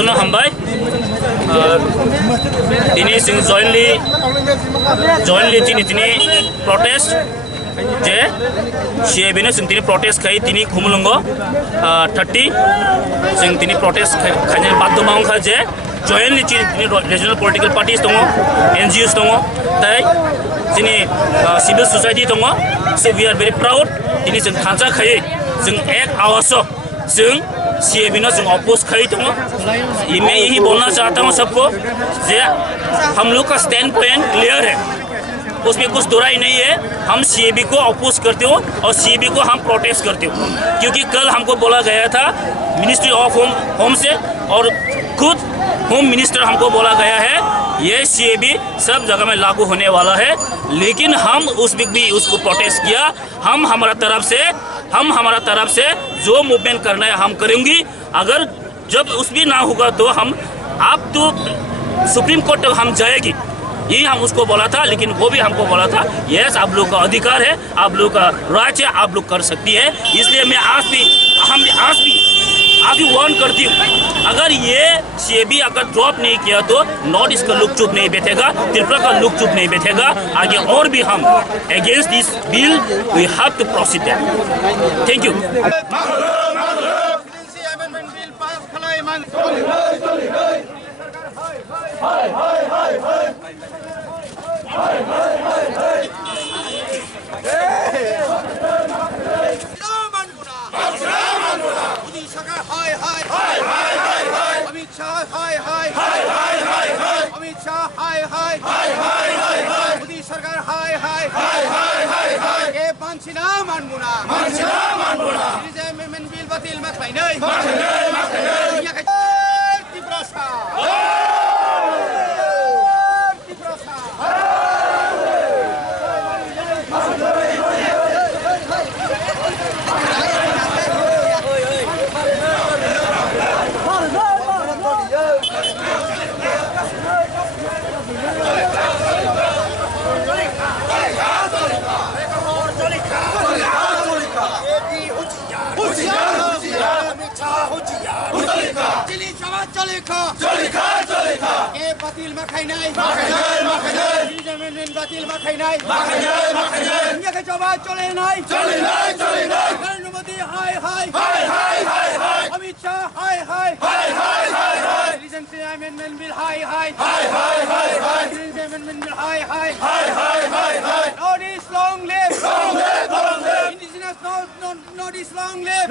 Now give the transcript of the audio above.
खौनो हामबाय दिनै जों जयेनलि दिनै प्रटेस्ट जे सिएबिनो जों दिनै प्रटेस्ट खायो दिनै खुमलुंगो 30 जों दिनै प्रटेस्ट खायनो बाध्य मावखा जे जयेनलि दिनै रिजनल पलिटिकल पार्टिस दङ एनजिओस दङ ताई दिनै सिभिल सोसाइटी दङ so we are very proud दिनै जों थांजा खायो जों एक आवाज जों सीएबी जों अपोज खाई तो मैं यही बोलना चाहता हूँ सबको जे हम लोग का स्टैंड पॉइंट क्लियर है, उसमें कुछ दोहराई नहीं है। हम सीएबी को अपोज करते हो और सीएबी को हम प्रोटेस्ट करते हो, क्योंकि कल हमको बोला गया था मिनिस्ट्री ऑफ होम से और खुद होम मिनिस्टर हमको बोला गया है ये सीएबी सब जगह में लागू होने वाला है, लेकिन हम उस भी उसको प्रोटेस्ट किया। हम हमारा तरफ से जो मूवमेंट करना है हम करेंगे। अगर जब उस भी ना होगा तो हम आप तो सुप्रीम कोर्ट तक हम जाएगी, यही हम उसको बोला था। लेकिन वो भी हमको बोला था यस आप लोग का अधिकार है, आप लोग का राइट है, आप लोग कर सकती है। इसलिए मैं आज भी वार्न करती हूँ, अगर ये सीएबी अगर ड्रॉप नहीं किया तो नॉर्थ ईस्ट का लोग चुप नहीं बैठेगा, त्रिपुरा का लोग चुप नहीं बैठेगा। आगे और भी हम against this bill we have to proceed. Thank you. बातिल मा खाइनाय बातिल मा खाइनाय के जवाब चले नाय नरेंद्र मोदी हाय अमित शाह हाय रिलीजन अमेंडमेंट बिल हाय रिलीजन अमेंडमेंट बिल हाय north east long live indigenous north east long live.